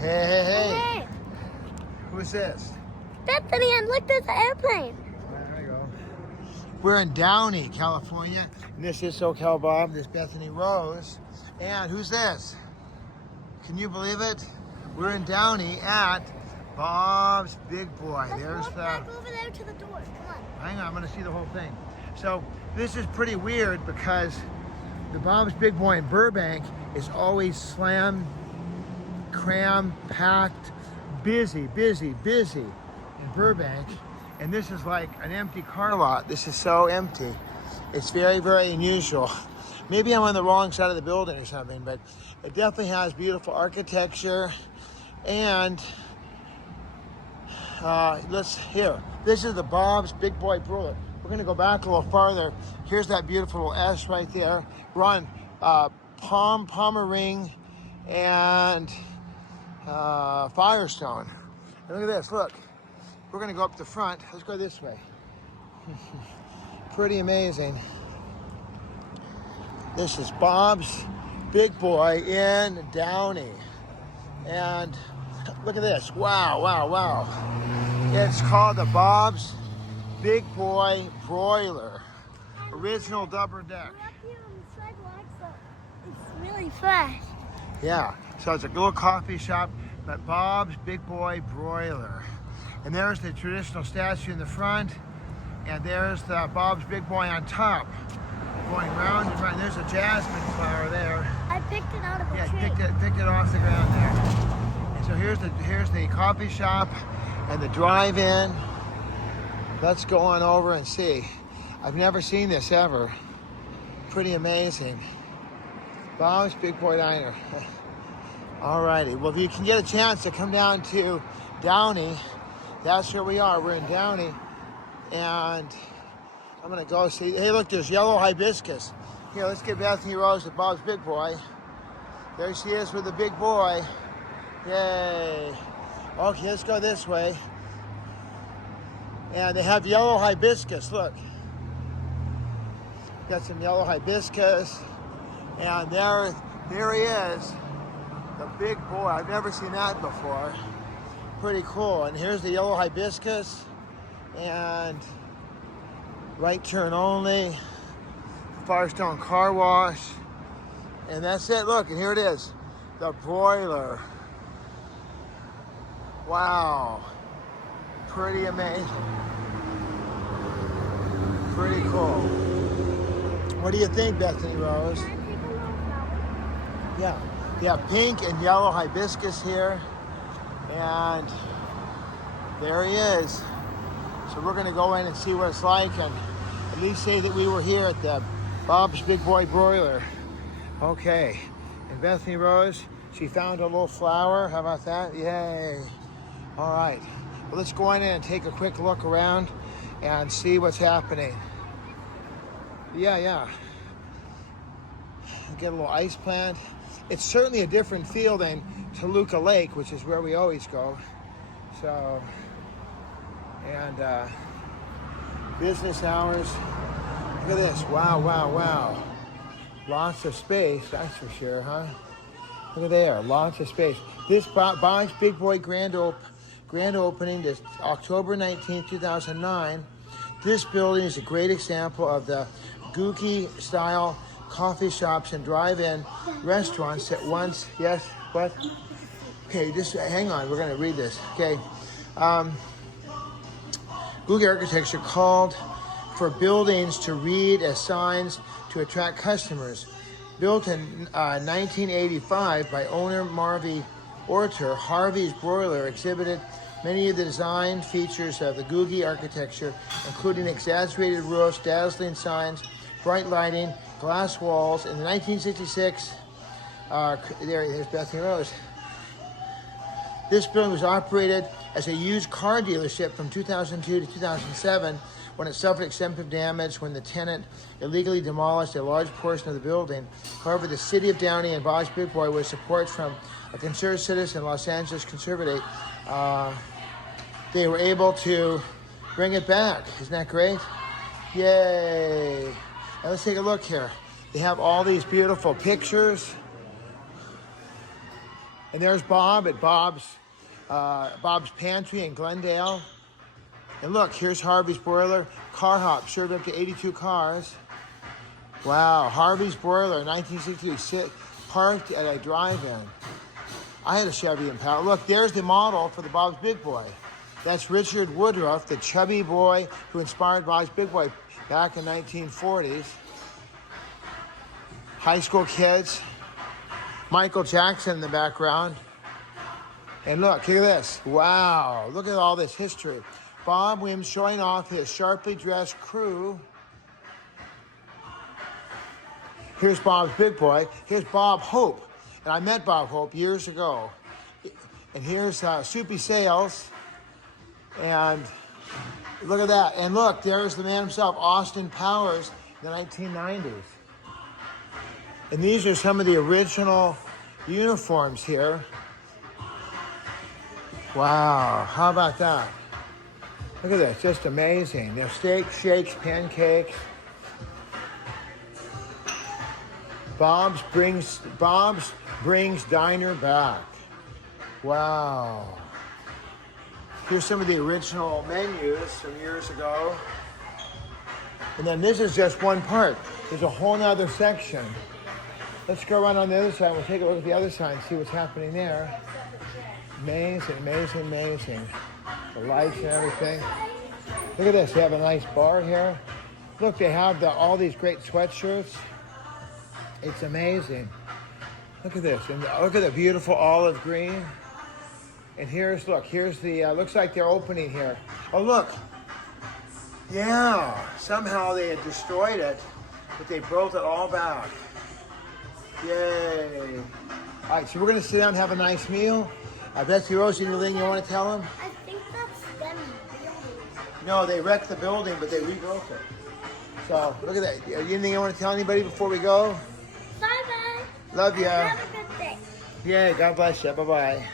Hey, hey, Hey, hey. Who's this? Bethany, and look, there's an airplane. There we go. We're in Downey, California. And this is SoCal Bob. This is Bethany Rose. And who's this? Can you believe it? We're in Downey at Bob's Big Boy. Let's There's walk the... back over there to the door. Come on. Hang on, I'm gonna see the whole thing. So this is pretty weird because the Bob's Big Boy in Burbank is always slam, cram, packed, busy in Burbank. And this is like an empty car lot. This is so empty. It's very, very unusual. Maybe I'm on the wrong side of the building or something, but it definitely has beautiful architecture. And this is the Bob's Big Boy Broiler. We're gonna go back a little farther. Here's that beautiful little S right there. We're on Pommering and Firestone. And look at this, look. We're gonna go up the front. Let's go this way. Pretty amazing. This is Bob's Big Boy in Downey. And look at this, wow. It's called the Bob's Big Boy Broiler. Original double deck. We're up here on the sidewalk, so it's really fresh. Yeah, so it's a little coffee shop, but Bob's Big Boy Broiler. And there's the traditional statue in the front, and there's the Bob's Big Boy on top, going round and round. There's a jasmine flower there. I picked it out of a tree. Yeah, picked it off the ground there. And so here's the coffee shop and the drive-in. Let's go on over and see. I've never seen this ever. Pretty amazing. Bob's Big Boy Diner. Alrighty, well if you can get a chance to come down to Downey, that's where we are. We're in Downey, and I'm gonna go see. Hey, look, there's yellow hibiscus. Here, let's get Bethany Rose at Bob's Big Boy. There she is with the big boy. Yay! Okay, let's go this way. And they have yellow hibiscus. Look, got some yellow hibiscus, and there he is, the big boy. I've never seen that before. Pretty cool. And here's the yellow hibiscus, and right turn only, Firestone Car Wash, and that's it. Look, and here it is, the broiler. Wow, pretty amazing, pretty cool. What do you think, Bethany Rose? Can I take a little flower? Yeah, they have pink and yellow hibiscus here. And there he is. So we're gonna go in and see what it's like, and at least say that we were here at the Bob's Big Boy Broiler. Okay, and Bethany Rose, she found a little flower. How about that? Yay. All right, well, let's go in and take a quick look around and see what's happening. Yeah. Get a little ice plant. It's certainly a different feel than Toluca Lake, which is where we always go. So, and business hours. Look at this. Wow. Lots of space, that's for sure, huh? Look at there, lots of space. This Bob's Big Boy grand opening is October 19th, 2009. This building is a great example of the Gookie style coffee shops and drive-in restaurants that once, yes, what? Okay, just hang on, we're gonna read this, okay. Gookie architecture called for buildings to read as signs to attract customers. Built in 1985 by owner Marvy Orter, Harvey's Broiler exhibited many of the design features of the Gookie architecture, including exaggerated roofs, dazzling signs, bright lighting, glass walls. In the 1966, there's Bethany Rose. This building was operated as a used car dealership from 2002 to 2007 when it suffered extensive damage when the tenant illegally demolished a large portion of the building. However, the city of Downey and Bob's Big Boy, with support from a concerned citizen, Los Angeles Conservative, they were able to bring it back. Isn't that great? Yay. Now let's take a look here. They have all these beautiful pictures. And there's Bob at Bob's Pantry in Glendale. And look, here's Harvey's Broiler. Car hop served up to 82 cars. Wow, Harvey's Broiler, 1963, parked at a drive-in. I had a Chevy Impala. Look, there's the model for the Bob's Big Boy. That's Richard Woodruff, the chubby boy who inspired Bob's Big Boy back in 1940s. High school kids. Michael Jackson in the background. And look at this. Wow, look at all this history. Bob Williams showing off his sharply dressed crew. Here's Bob's Big Boy. Here's Bob Hope. And I met Bob Hope years ago. And here's Soupy Sales. And look at that. And look, there's the man himself, Austin Powers, in the 1990s. And these are some of the original uniforms here. Wow, how about that? Look at this, just amazing. There's steaks, shakes, pancakes. Bob's brings diner back. Wow. Here's some of the original menus from years ago. And then this is just one part. There's a whole nother section. Let's go around on the other side. We'll take a look at the other side and see what's happening there. Amazing, amazing, amazing. The lights and everything. Look at this. They have a nice bar here. Look, they have all these great sweatshirts. It's amazing. Look at this. And look at the beautiful olive green. And here's the, looks like they're opening here. Oh, look. Yeah. Somehow they had destroyed it, but they built it all back. Yay. All right, so we're going to sit down and have a nice meal. Betsy Rose, anything you want to tell them? I think that's them building. No, they wrecked the building, but they rebuilt it. So, look at that. Anything you want to tell anybody before we go? Bye-bye. Love ya. Have a good day. Yay, God bless you. Bye-bye.